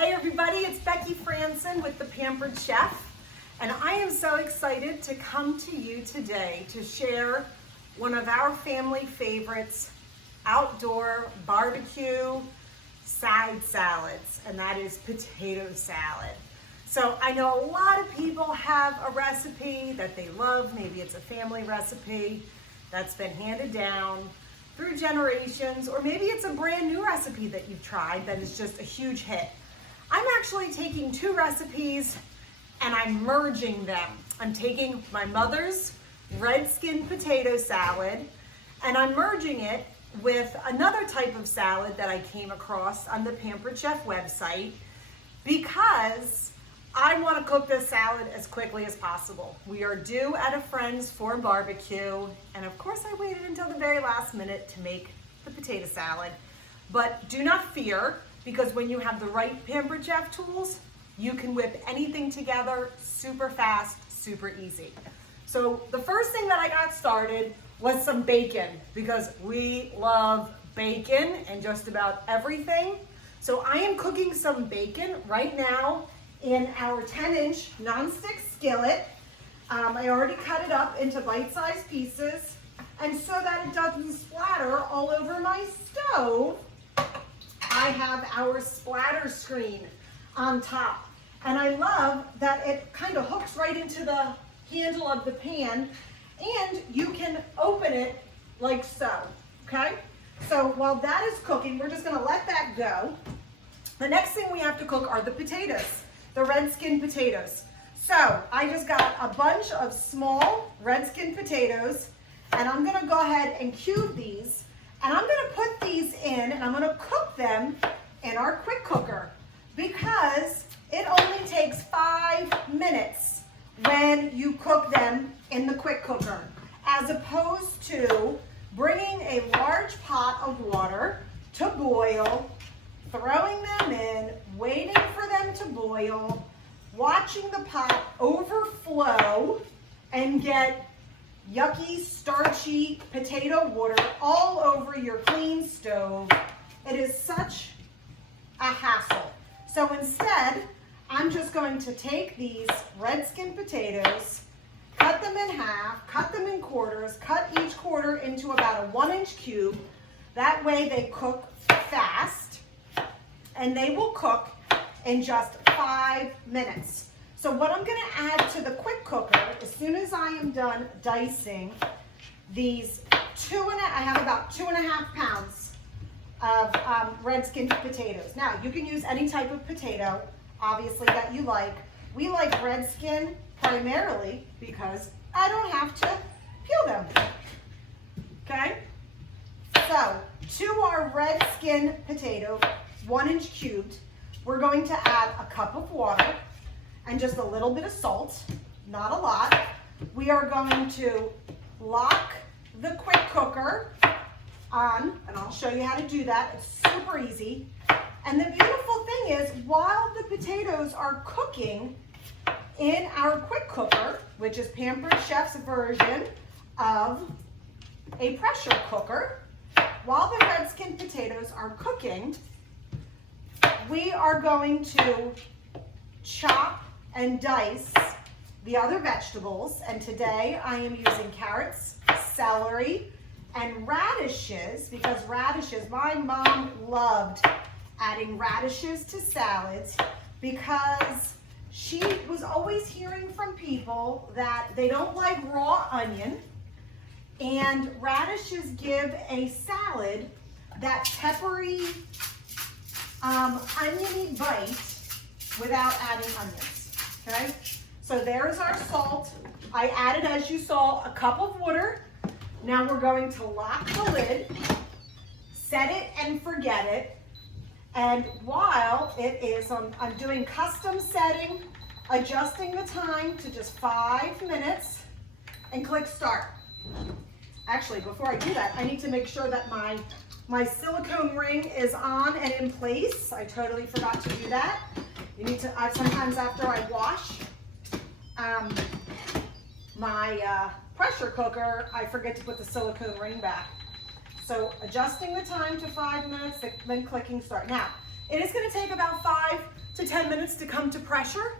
Hey everybody, it's Becky Franson with the Pampered Chef, and I am so excited to come to you today to share one of our family favorites, outdoor barbecue side salads, and that is potato salad. So I know a lot of people have a recipe that they love. Maybe it's a family recipe that's been handed down through generations, or maybe it's a brand new recipe that you've tried that is just a huge hit. I'm actually taking two recipes and I'm merging them. I'm taking my mother's red skin potato salad and I'm merging it with another type of salad that I came across on the Pampered Chef website because I want to cook this salad as quickly as possible. We are due at a friend's for barbecue, and of course I waited until the very last minute to make the potato salad. But do not fear, because when you have the right Pampered Chef tools, you can whip anything together super fast, super easy. So the first thing that I got started was some bacon, because we love bacon and just about everything. So I am cooking some bacon right now in our 10-inch nonstick skillet. I already cut it up into bite-sized pieces, and so that it doesn't splatter all over my stove, I have our splatter screen on top. And I love that it kind of hooks right into the handle of the pan, and you can open it like so, okay? So while that is cooking, we're just gonna let that go. The next thing we have to cook are the potatoes, the red skin potatoes. So I just got a bunch of small red skin potatoes, and I'm gonna go ahead and cube these, and I'm gonna put these in and I'm gonna cook them in our quick cooker because it only takes 5 minutes when you cook them in the quick cooker, as opposed to bringing a large pot of water to boil, throwing them in, waiting for them to boil, watching the pot overflow and get yucky, starchy potato water all over your clean stove. It is such a hassle. So instead, I'm just going to take these red skin potatoes, cut them in half, cut them in quarters, cut each quarter into about a 1-inch cube. That way they cook fast, and they will cook in just 5 minutes. So what I'm gonna add to the quick cooker, as soon as I am done dicing these I have about 2.5 pounds of red skinned potatoes. Now, you can use any type of potato, obviously, that you like. We like red skin primarily because I don't have to peel them, okay? So, to our red skin potato, 1-inch cubed, we're going to add a cup of water and just a little bit of salt, not a lot. We are going to lock the quick cooker on, and I'll show you how to do that. It's super easy. And the beautiful thing is, while the potatoes are cooking in our quick cooker, which is Pampered Chef's version of a pressure cooker, while the red skin potatoes are cooking, we are going to chop and dice the other vegetables. And today I am using carrots, celery, and radishes, because radishes, my mom loved adding radishes to salads because she was always hearing from people that they don't like raw onion, and radishes give a salad that peppery, oniony bite without adding onions, okay? So there's our salt. I added, as you saw, a cup of water. Now we're going to lock the lid, set it and forget it. And while it is, I'm doing custom setting, adjusting the time to just 5 minutes, and click start. Actually, before I do that, I need to make sure that my silicone ring is on and in place. I totally forgot to do that. You need to, sometimes after I wash my pressure cooker, I forget to put the silicone ring back. So adjusting the time to 5 minutes, then clicking start. Now, It is gonna take about 5 to 10 minutes to come to pressure.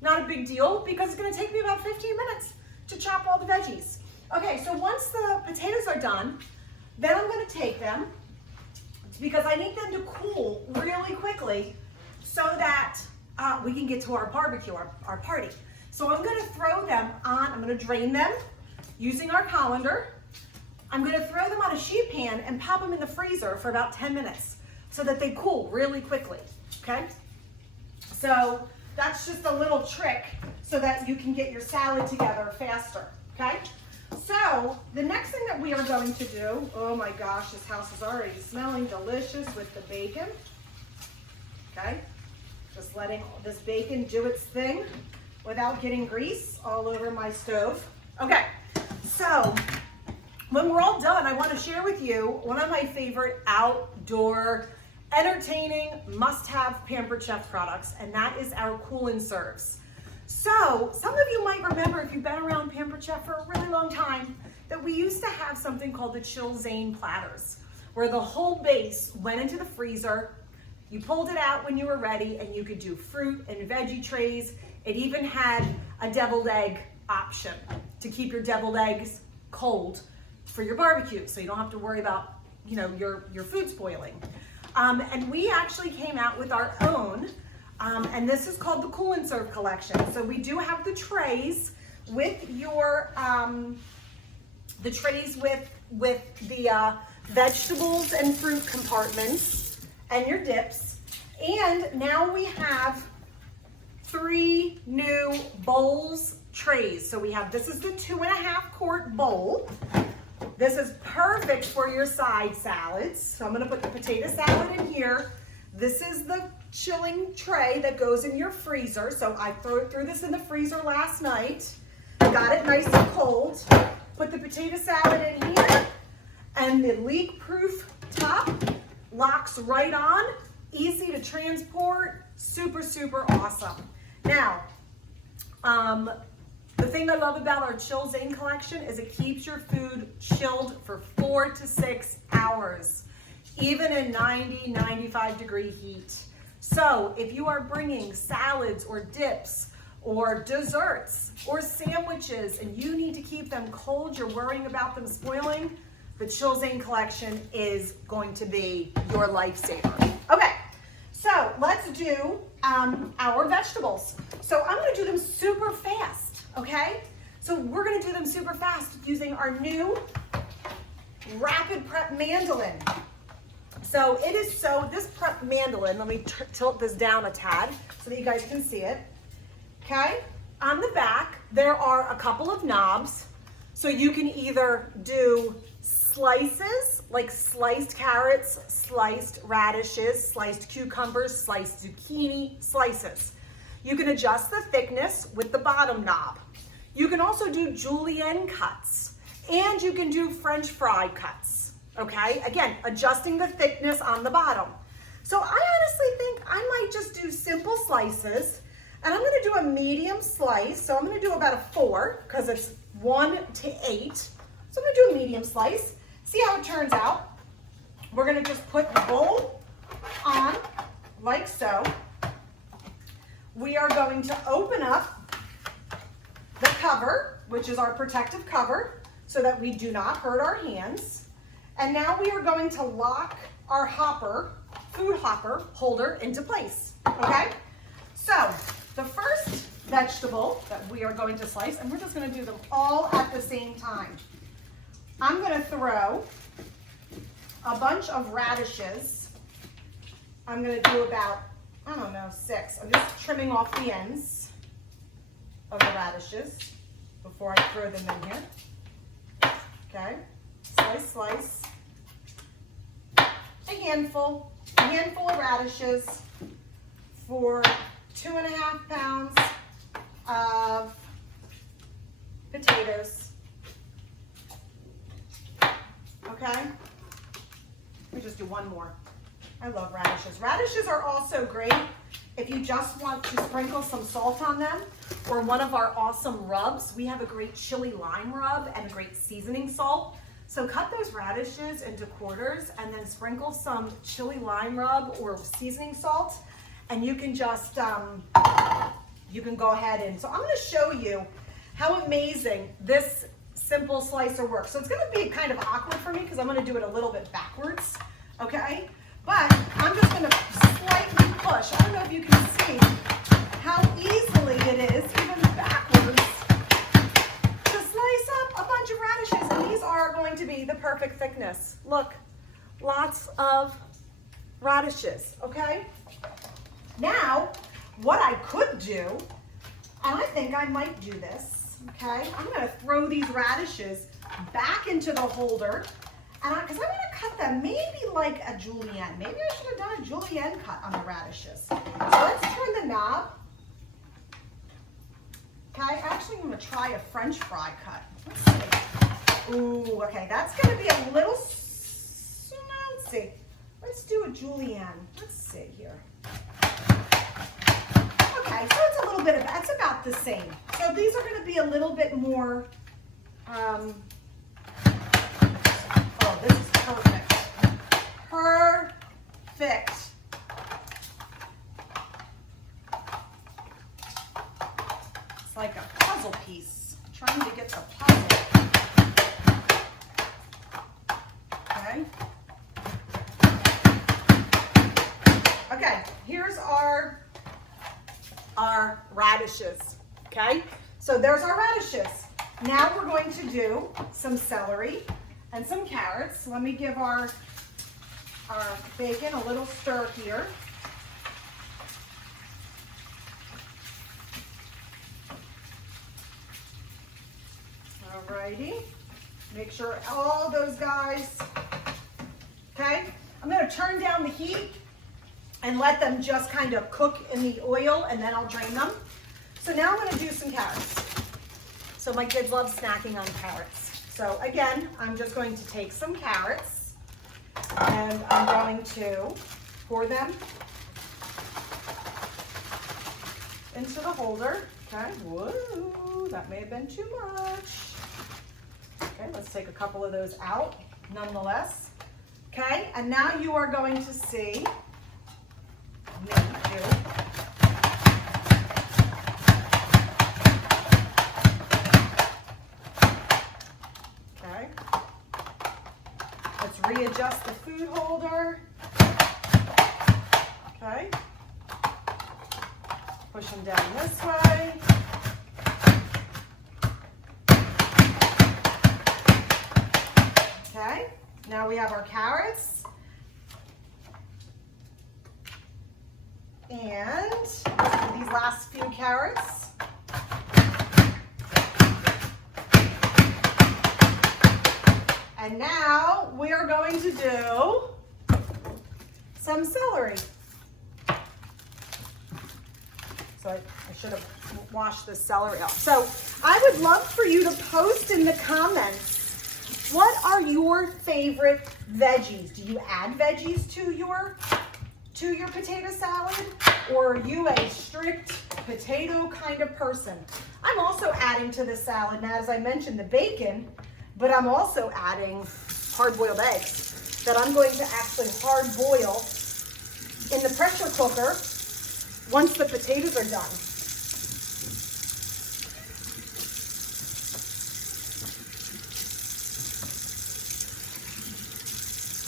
Not a big deal because it's gonna take me about 15 minutes to chop all the veggies. Okay, so once the potatoes are done, then I'm gonna take them because I need them to cool really quickly so that we can get to our barbecue, our party. So I'm gonna throw them on, I'm gonna drain them using our colander. I'm gonna throw them on a sheet pan and pop them in the freezer for about 10 minutes so that they cool really quickly, okay? So that's just a little trick so that you can get your salad together faster, okay? So the next thing that we are going to do, oh my gosh, this house is already smelling delicious with the bacon, okay? Just letting this bacon do its thing without getting grease all over my stove. Okay, so when we're all done, I want to share with you one of my favorite outdoor, entertaining, must-have Pampered Chef products, and that is our Cool and Serves. So some of you might remember, if you've been around Pampered Chef for a really long time, that we used to have something called the Chill Zane platters, where the whole base went into the freezer. You pulled it out when you were ready, and you could do fruit and veggie trays. It even had a deviled egg option to keep your deviled eggs cold for your barbecue, so you don't have to worry about, you know, your food spoiling. And we actually came out with our own, and this is called the Cool and Serve collection. So we do have the trays with your the vegetables and fruit compartments and your dips. And now we have 3 new bowls trays. So we have, this is the 2.5 quart bowl. This is perfect for your side salads. So I'm gonna put the potato salad in here. This is the chilling tray that goes in your freezer. So I threw this in the freezer last night. Got it nice and cold. Put the potato salad in here, and the leak-proof top locks right on. Easy to transport, super, super awesome. Now, the thing I love about our Chill Zane collection is it keeps your food chilled for 4 to 6 hours, even in 90, 95 degree heat. So if you are bringing salads or dips or desserts or sandwiches and you need to keep them cold, you're worrying about them spoiling, the Chill Zane collection is going to be your lifesaver. Okay, so let's do our vegetables. So I'm gonna do them super fast, okay? So we're gonna do them super fast using our new Rapid Prep Mandoline. So it is this prep Mandoline, let me tilt this down a tad so that you guys can see it. Okay, on the back, there are a couple of knobs. So you can either do slices, like sliced carrots, sliced radishes, sliced cucumbers, sliced zucchini, slices. You can adjust the thickness with the bottom knob. You can also do julienne cuts, and you can do French fry cuts, okay? Again, adjusting the thickness on the bottom. So I honestly think I might just do simple slices, and I'm gonna do a medium slice. So I'm gonna do about a 4, because it's 1 to 8. So I'm gonna do a medium slice, see how it turns out. We're gonna just put the bowl on, like so. We are going to open up the cover, which is our protective cover, so that we do not hurt our hands. And now we are going to lock our food hopper holder into place, okay? So the first vegetable that we are going to slice, and we're just gonna do them all at the same time. I'm gonna throw a bunch of radishes. I'm gonna do about, I don't know, 6. I'm just trimming off the ends of the radishes before I throw them in here. Okay, slice, slice. A handful of radishes for 2.5 pounds of potatoes. Okay, let me just do one more. I love radishes. Radishes are also great if you just want to sprinkle some salt on them, or one of our awesome rubs. We have a great chili lime rub and a great seasoning salt. So cut those radishes into quarters and then sprinkle some chili lime rub or seasoning salt, and you can just, you can go ahead and, so I'm gonna show you how amazing this simple slicer works. So it's gonna be kind of awkward for me because I'm gonna do it a little bit backwards, okay? But I'm just gonna slightly push. I don't know if you can see how easily it is, even backwards, to slice up a bunch of radishes. And these are going to be the perfect thickness. Look, lots of radishes, okay? Now, what I could do, and I think I might do this, okay? I'm gonna throw these radishes back into the holder, and because I'm gonna cut them maybe like a julienne. Maybe I should have done a julienne cut on the radishes. So let's turn the knob. Okay, actually I'm gonna try a French fry cut. Let's see. Ooh, okay, that's gonna be a little, let's see. Let's do a julienne. Let's see here. Okay, so it's a little bit of, that's about the same. So these are gonna be a little bit more, oh, this is perfect. Perfect. It's like a puzzle piece. Trying to get the puzzle. Okay. Okay, here's our radishes. Okay, so there's our radishes. Now we're going to do some celery and some carrots. Let me give our bacon a little stir here. Alrighty. Make sure all those guys, okay? I'm gonna turn down the heat and let them just kind of cook in the oil, and then I'll drain them. So now I'm gonna do some carrots. So my kids love snacking on carrots. So again, I'm just going to take some carrots and I'm going to pour them into the holder. Okay, whoa, that may have been too much. Okay, let's take a couple of those out nonetheless. Okay, and now you are going to see me do. Okay, let's readjust the food holder. Okay, push them down this way. Okay, now we have our carrots. And these last few carrots. And now we are going to do some celery. So I should have washed the celery off. So I would love for you to post in the comments, what are your favorite veggies? Do you add veggies to your potato salad, or are you a strict potato kind of person? I'm also adding to the salad now, as I mentioned, the bacon, but I'm also adding hard-boiled eggs that I'm going to actually hard boil in the pressure cooker once the potatoes are done.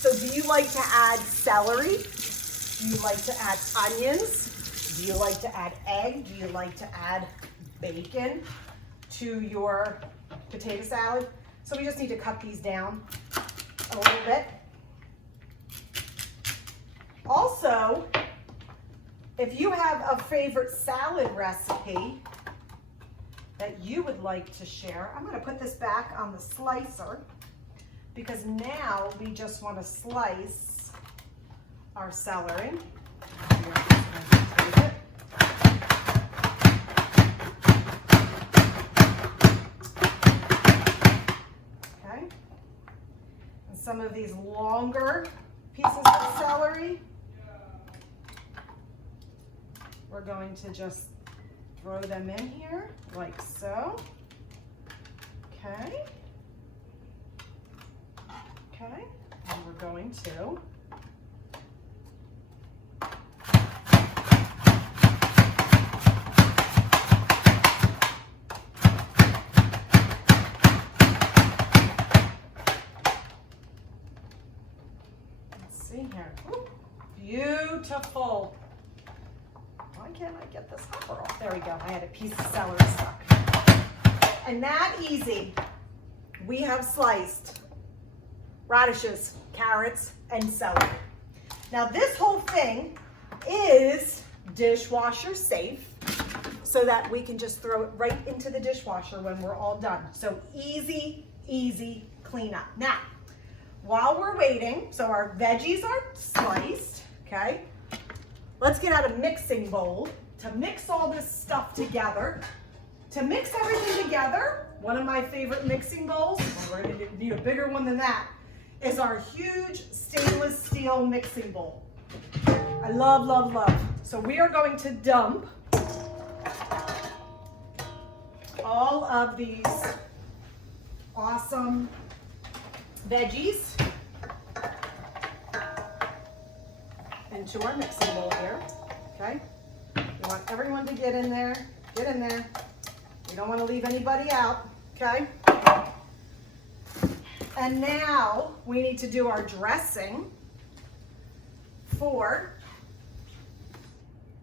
So do you like to add celery? Do you like to add onions? Do you like to add egg? Do you like to add bacon to your potato salad? So we just need to cut these down a little bit. Also, if you have a favorite salad recipe that you would like to share, I'm going to put this back on the slicer because now we just want to slice our celery. Okay. And some of these longer pieces of celery, we're going to just throw them in here like so. Okay. Okay, and we're going to see here. Ooh, beautiful. Why can't I get this hopper off? There we go. I had a piece of celery stuck. And that easy, we have sliced radishes, carrots, and celery. Now this whole thing is dishwasher safe so that we can just throw it right into the dishwasher when we're all done. So easy, easy cleanup. Now, while we're waiting, so our veggies are sliced, okay? Let's get out a mixing bowl to mix all this stuff together. To mix everything together, one of my favorite mixing bowls, well, we're gonna need a bigger one than that, is our huge stainless steel mixing bowl. I love, love, love. So we are going to dump all of these awesome veggies into our mixing bowl here, okay? We want everyone to get in there, get in there. We don't want to leave anybody out, okay? And now we need to do our dressing for,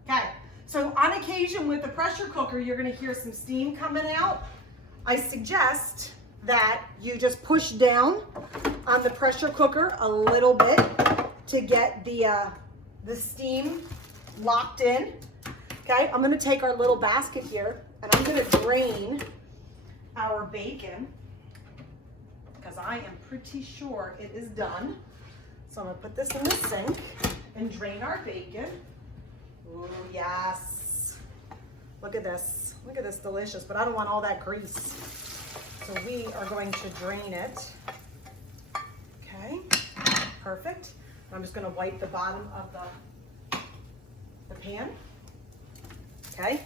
okay, so on occasion with the pressure cooker, you're going to hear some steam coming out. I suggest that you just push down on the pressure cooker a little bit to get the steam locked in. Okay, I'm gonna take our little basket here and I'm gonna drain our bacon because I am pretty sure it is done. So I'm gonna put this in the sink and drain our bacon. Ooh, yes. Look at this. Look at this delicious, but I don't want all that grease. So we are going to drain it. Okay, perfect. I'm just going to wipe the bottom of the pan. Okay.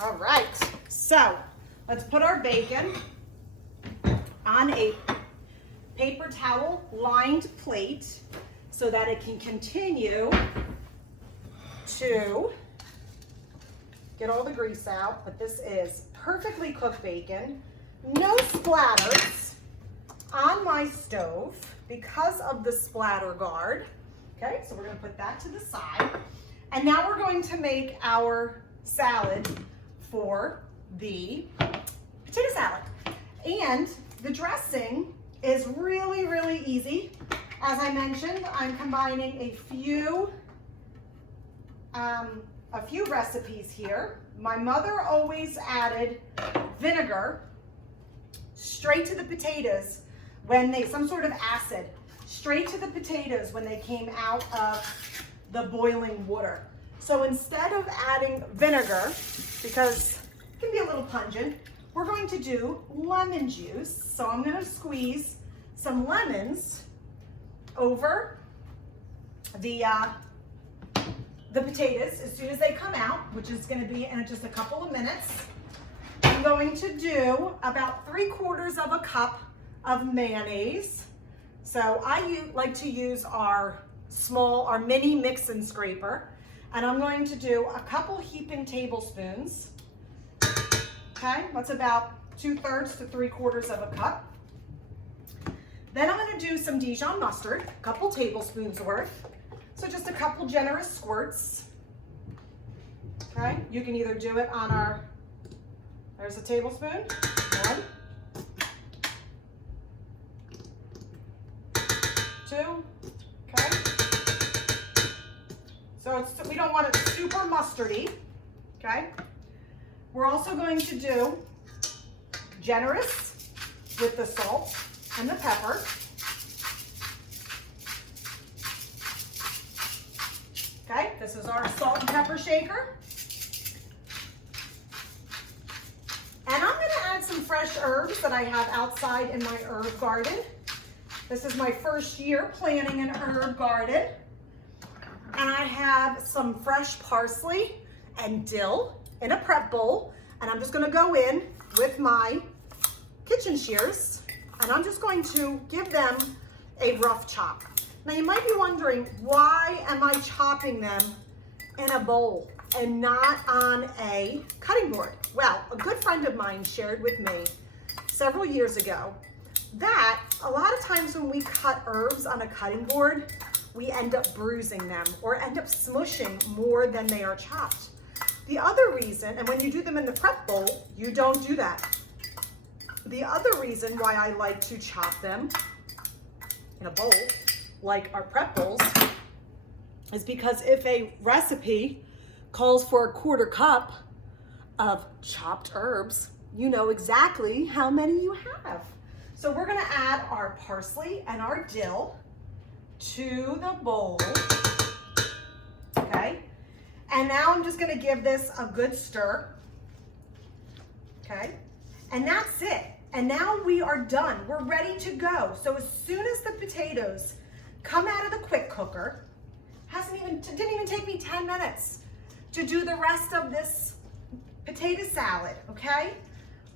All right, so let's put our bacon on a paper towel lined plate so that it can continue to get all the grease out. But this is perfectly cooked bacon, no splatters on my stove because of the splatter guard. Okay, so we're going to put that to the side. And now we're going to make our salad for the potato salad. And the dressing is really, really easy. As I mentioned, I'm combining a few recipes here. My mother always added vinegar straight to the potatoes when they, some sort of acid, straight to the potatoes when they came out of the boiling water. So instead of adding vinegar, because it can be a little pungent, we're going to do lemon juice. So I'm going to squeeze some lemons over the potatoes as soon as they come out, which is going to be in just a couple of minutes. I'm going to do about 3/4 of a cup of mayonnaise. So I like to use our mini mix and scraper, and I'm going to do a couple heaping tablespoons. Okay, that's about 2/3 to 3/4 of a cup. Then I'm going to do some Dijon mustard, a couple tablespoons worth. So just a couple generous squirts. Okay, you can either do it on our, there's a tablespoon, 1, 2, okay. So we don't want it super mustardy, okay. We're also going to do generous with the salt and the pepper. Okay, this is our salt and pepper shaker. And I'm going to add some fresh herbs that I have outside in my herb garden. This is my first year planting an herb garden. And I have some fresh parsley and dill in a prep bowl. And I'm just going to go in with my kitchen shears, and I'm just going to give them a rough chop. Now you might be wondering, why am I chopping them in a bowl and not on a cutting board? Well, a good friend of mine shared with me several years ago that a lot of times when we cut herbs on a cutting board, we end up bruising them or end up smushing more than they are chopped. The other reason, and when you do them in the prep bowl, you don't do that. The other reason why I like to chop them in a bowl, like our prep bowls, is because if a recipe calls for a 1/4 cup of chopped herbs, you know exactly how many you have. So we're gonna add our parsley and our dill to the bowl, okay? And now I'm just gonna give this a good stir, okay? And that's it. And now we are done. We're ready to go. So as soon as the potatoes come out of the quick cooker, didn't even take me 10 minutes to do the rest of this potato salad, okay?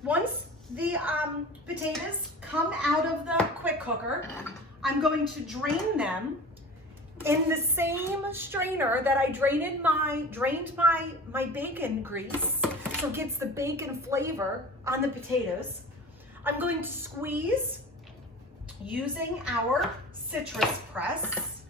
Once the potatoes come out of the quick cooker, I'm going to drain them in the same strainer that I drained my bacon grease, so it gets the bacon flavor on the potatoes. I'm going to squeeze using our citrus press.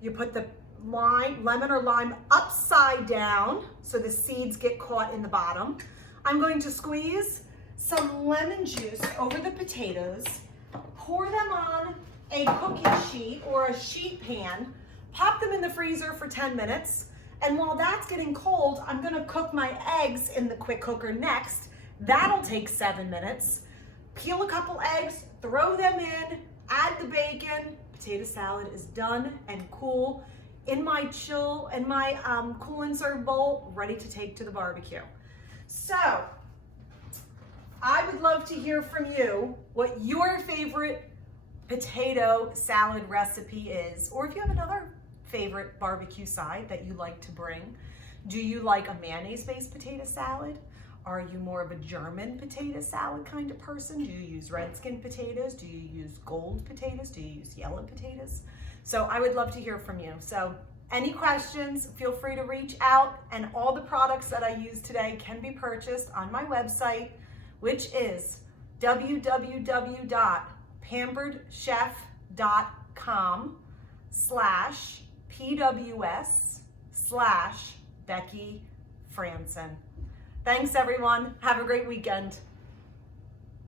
You put the lemon or lime upside down so the seeds get caught in the bottom. I'm going to squeeze some lemon juice over the potatoes, pour them on a cookie sheet or a sheet pan, pop them in the freezer for 10 minutes, and while that's getting cold, I'm gonna cook my eggs in the quick cooker next. That'll take 7 minutes. Peel a couple eggs, throw them in, add the bacon. Potato salad is done and cool in my cool and serve bowl, ready to take to the barbecue. So, I would love to hear from you what your favorite potato salad recipe is, or if you have another favorite barbecue side that you like to bring. Do you like a mayonnaise-based potato salad? Are you more of a German potato salad kind of person? Do you use red skin potatoes? Do you use gold potatoes? Do you use yellow potatoes? So I would love to hear from you. So any questions, feel free to reach out, and all the products that I used today can be purchased on my website, which is www.pamperedchef.com/PWS/Becky Franson. Thanks everyone. Have a great weekend.